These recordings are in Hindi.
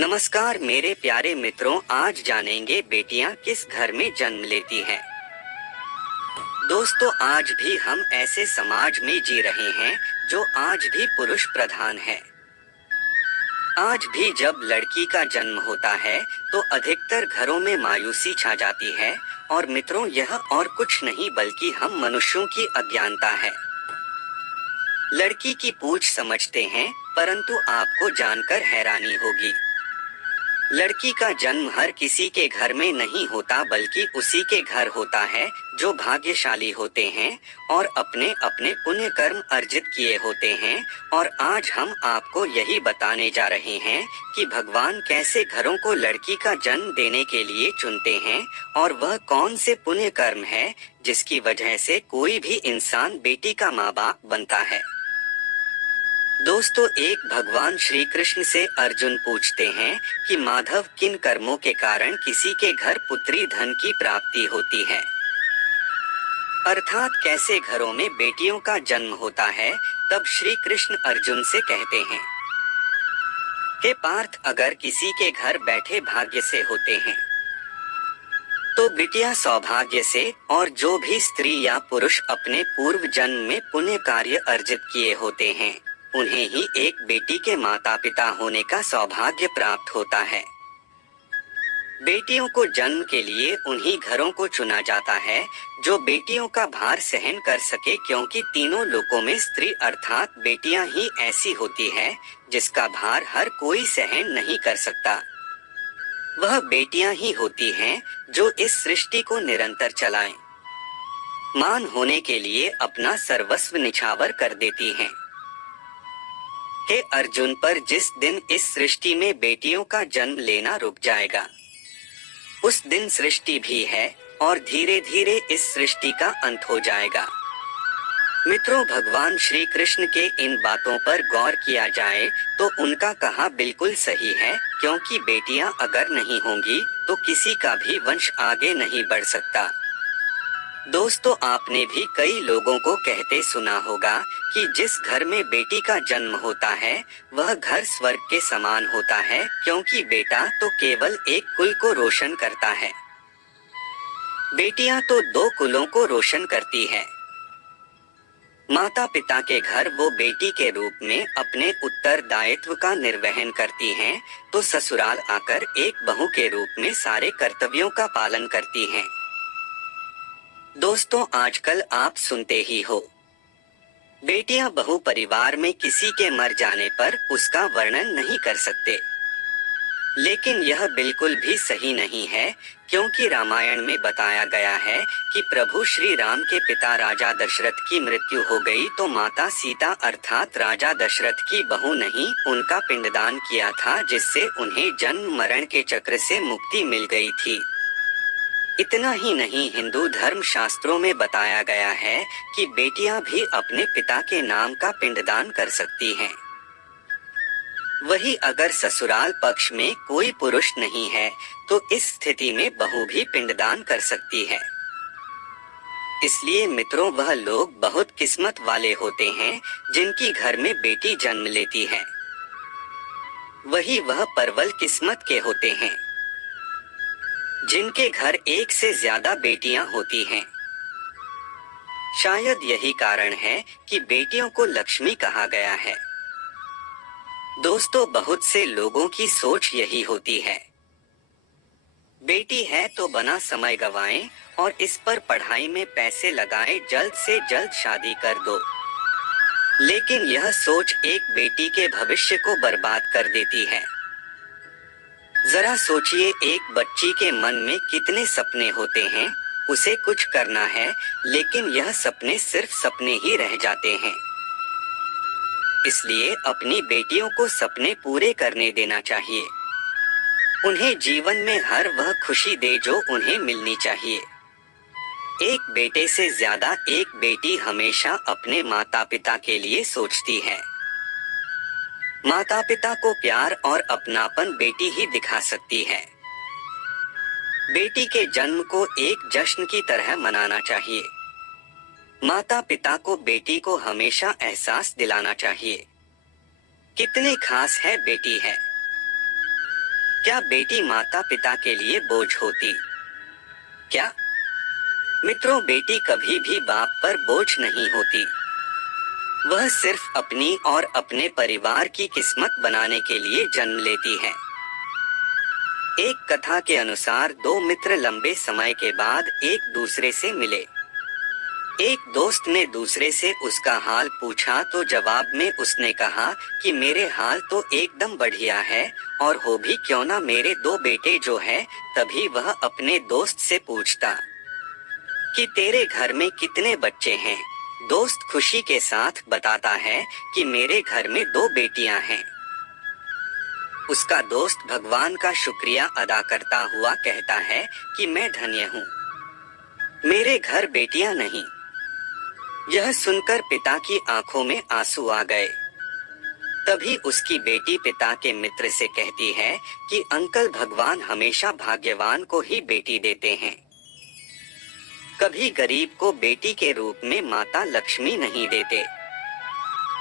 नमस्कार मेरे प्यारे मित्रों, आज जानेंगे बेटियां किस घर में जन्म लेती हैं। दोस्तों, आज भी हम ऐसे समाज में जी रहे हैं जो आज भी पुरुष प्रधान है। आज भी जब लड़की का जन्म होता है तो अधिकतर घरों में मायूसी छा जाती है। और मित्रों, यह और कुछ नहीं बल्कि हम मनुष्यों की अज्ञानता है। लड़की की पूछ समझते हैं, परंतु आपको जानकर हैरानी होगी, लड़की का जन्म हर किसी के घर में नहीं होता बल्कि उसी के घर होता है जो भाग्यशाली होते हैं और अपने अपने पुण्य कर्म अर्जित किए होते हैं। और आज हम आपको यही बताने जा रहे हैं कि भगवान कैसे घरों को लड़की का जन्म देने के लिए चुनते हैं और वह कौन से पुण्य कर्म है जिसकी वजह से कोई भी इंसान बेटी का माँ बाप बनता है। दोस्तों, एक भगवान श्री कृष्ण से अर्जुन पूछते हैं कि माधव, किन कर्मों के कारण किसी के घर पुत्री धन की प्राप्ति होती है, अर्थात कैसे घरों में बेटियों का जन्म होता है। तब श्री कृष्ण अर्जुन से कहते हैं, हे पार्थ, अगर किसी के घर बैठे भाग्य से होते हैं तो बिटिया सौभाग्य से, और जो भी स्त्री या पुरुष अपने पूर्व जन्म में पुण्य कार्य अर्जित किए होते हैं उन्हें ही एक बेटी के माता पिता होने का सौभाग्य प्राप्त होता है। बेटियों को जन्म के लिए उन्हीं घरों को चुना जाता है जो बेटियों का भार सहन कर सके, क्योंकि तीनों लोकों में स्त्री अर्थात बेटियां ही ऐसी होती है जिसका भार हर कोई सहन नहीं कर सकता। वह बेटियां ही होती हैं जो इस सृष्टि को निरंतर चलाएं, मान होने के लिए अपना सर्वस्व निछावर कर देती हैं। हे अर्जुन, पर जिस दिन इस सृष्टि में बेटियों का जन्म लेना रुक जाएगा उस दिन सृष्टि भी है और धीरे धीरे इस सृष्टि का अंत हो जाएगा। मित्रों, भगवान श्री कृष्ण के इन बातों पर गौर किया जाए तो उनका कहा बिल्कुल सही है, क्योंकि बेटियां अगर नहीं होंगी तो किसी का भी वंश आगे नहीं बढ़ सकता। दोस्तों, आपने भी कई लोगों को कहते सुना होगा कि जिस घर में बेटी का जन्म होता है वह घर स्वर्ग के समान होता है, क्योंकि बेटा तो केवल एक कुल को रोशन करता है, बेटियां तो दो कुलों को रोशन करती है। माता पिता के घर वो बेटी के रूप में अपने उत्तरदायित्व का निर्वहन करती हैं, तो ससुराल आकर एक बहू के रूप में सारे कर्तव्यों का पालन करती हैं। दोस्तों, आजकल आप सुनते ही हो, बेटियां बहू परिवार में किसी के मर जाने पर उसका वर्णन नहीं कर सकते। लेकिन यह बिल्कुल भी सही नहीं है, क्योंकि रामायण में बताया गया है कि प्रभु श्री राम के पिता राजा दशरथ की मृत्यु हो गई तो माता सीता अर्थात राजा दशरथ की बहू नहीं उनका पिंडदान किया था, जिससे उन्हें जन्म मरण के चक्र से मुक्ति मिल गई थी। इतना ही नहीं, हिंदू धर्म शास्त्रों में बताया गया है कि बेटियां भी अपने पिता के नाम का पिंडदान कर सकती हैं। वही अगर ससुराल पक्ष में कोई पुरुष नहीं है तो इस स्थिति में बहू भी पिंडदान कर सकती है। इसलिए मित्रों, वह लोग बहुत किस्मत वाले होते हैं जिनकी घर में बेटी जन्म लेती है। वही वह परवल किस्मत के होते हैं जिनके घर एक से ज्यादा बेटियां होती हैं। शायद यही कारण है कि बेटियों को लक्ष्मी कहा गया है। दोस्तों, बहुत से लोगों की सोच यही होती है, बेटी है तो बना समय गवाएं और इस पर पढ़ाई में पैसे लगाएं, जल्द से जल्द शादी कर दो। लेकिन यह सोच एक बेटी के भविष्य को बर्बाद कर देती है। जरा सोचिए, एक बच्ची के मन में कितने सपने होते हैं, उसे कुछ करना है लेकिन यह सपने सिर्फ सपने ही रह जाते हैं। इसलिए अपनी बेटियों को सपने पूरे करने देना चाहिए, उन्हें जीवन में हर वह खुशी दे जो उन्हें मिलनी चाहिए। एक बेटे से ज्यादा एक बेटी हमेशा अपने माता पिता के लिए सोचती है। माता पिता को प्यार और अपनापन बेटी ही दिखा सकती है। बेटी के जन्म को एक जश्न की तरह मनाना चाहिए। माता पिता को बेटी को हमेशा एहसास दिलाना चाहिए कितनी खास है बेटी है। क्या बेटी माता पिता के लिए बोझ होती? क्या मित्रों, बेटी कभी भी बाप पर बोझ नहीं होती। वह सिर्फ अपनी और अपने परिवार की किस्मत बनाने के लिए जन्म लेती है। एक कथा के अनुसार दो मित्र लंबे समय के बाद एक दूसरे से मिले। एक दोस्त ने दूसरे से उसका हाल पूछा तो जवाब में उसने कहा कि मेरे हाल तो एकदम बढ़िया है, और हो भी क्यों ना मेरे दो बेटे जो है। तभी वह अपने दोस्त से पूछता कि तेरे घर में कितने बच्चे हैं। दोस्त खुशी के साथ बताता है कि मेरे घर में दो बेटियां हैं। उसका दोस्त भगवान का शुक्रिया अदा करता हुआ कहता है कि मैं धन्य हूँ, मेरे घर बेटियां नहीं। यह सुनकर पिता की आंखों में आंसू आ गए। तभी उसकी बेटी पिता के मित्र से कहती है कि अंकल, भगवान हमेशा भाग्यवान को ही बेटी देते हैं, कभी गरीब को बेटी के रूप में माता लक्ष्मी नहीं देते।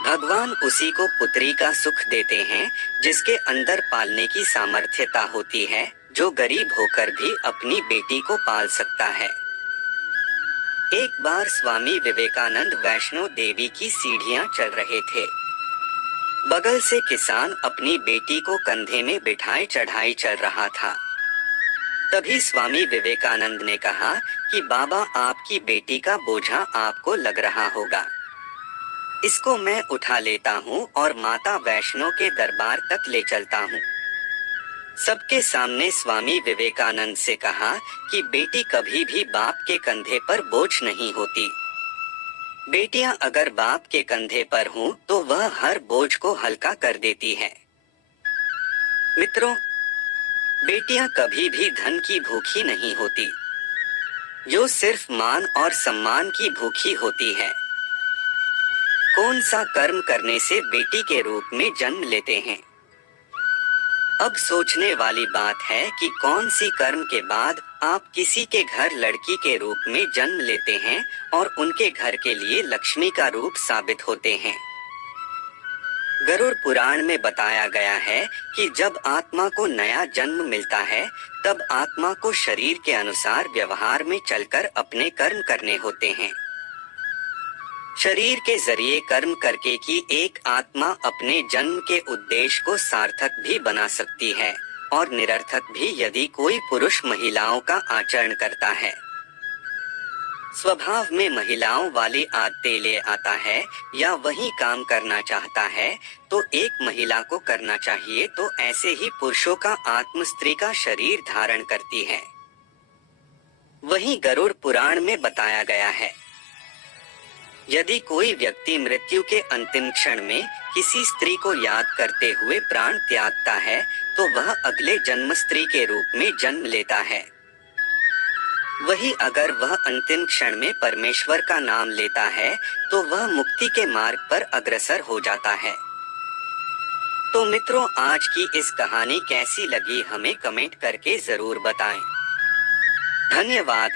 भगवान उसी को पुत्री का सुख देते हैं जिसके अंदर पालने की सामर्थ्यता होती है, जो गरीब होकर भी अपनी बेटी को पाल सकता है। एक बार स्वामी विवेकानंद वैष्णो देवी की सीढ़ियां चढ़ रहे थे। बगल से किसान अपनी बेटी को कंधे में बिठाए चढ़ाई चढ़ रहा था। तभी स्वामी विवेकानंद ने कहा कि बाबा, आपकी बेटी का बोझा आपको लग रहा होगा, इसको मैं उठा लेता हूँ और माता वैष्णो के दरबार तक ले चलता हूँ। सबके सामने स्वामी विवेकानंद से कहा कि बेटी कभी भी बाप के कंधे पर बोझ नहीं होती। बेटियां अगर बाप के कंधे पर हों तो वह हर बोझ को हल्का कर देती है। मित्रों, बेटियां कभी भी धन की भूखी नहीं होती, जो सिर्फ मान और सम्मान की भूखी होती है। कौन सा कर्म करने से बेटी के रूप में जन्म लेते हैं? अब सोचने वाली बात है कि कौन सी कर्म के बाद आप किसी के घर लड़की के रूप में जन्म लेते हैं और उनके घर के लिए लक्ष्मी का रूप साबित होते हैं। गरुड़ पुराण में बताया गया है कि जब आत्मा को नया जन्म मिलता है, तब आत्मा को शरीर के अनुसार व्यवहार में चलकर अपने कर्म करने होते हैं। शरीर के जरिए कर्म करके की एक आत्मा अपने जन्म के उद्देश्य को सार्थक भी बना सकती है और निरर्थक भी, यदि कोई पुरुष महिलाओं का आचरण करता है। स्वभाव में महिलाओं वाली आदतें ले आता है या वही काम करना चाहता है तो एक महिला को करना चाहिए, तो ऐसे ही पुरुषों का आत्म स्त्री का शरीर धारण करती है। वही गरुड़ पुराण में बताया गया है, यदि कोई व्यक्ति मृत्यु के अंतिम क्षण में किसी स्त्री को याद करते हुए प्राण त्यागता है तो वह अगले जन्म स्त्री के रूप में जन्म लेता है। वही अगर वह अंतिम क्षण में परमेश्वर का नाम लेता है तो वह मुक्ति के मार्ग पर अग्रसर हो जाता है। तो मित्रों, आज की इस कहानी कैसी लगी हमें कमेंट करके जरूर बताएं। धन्यवाद।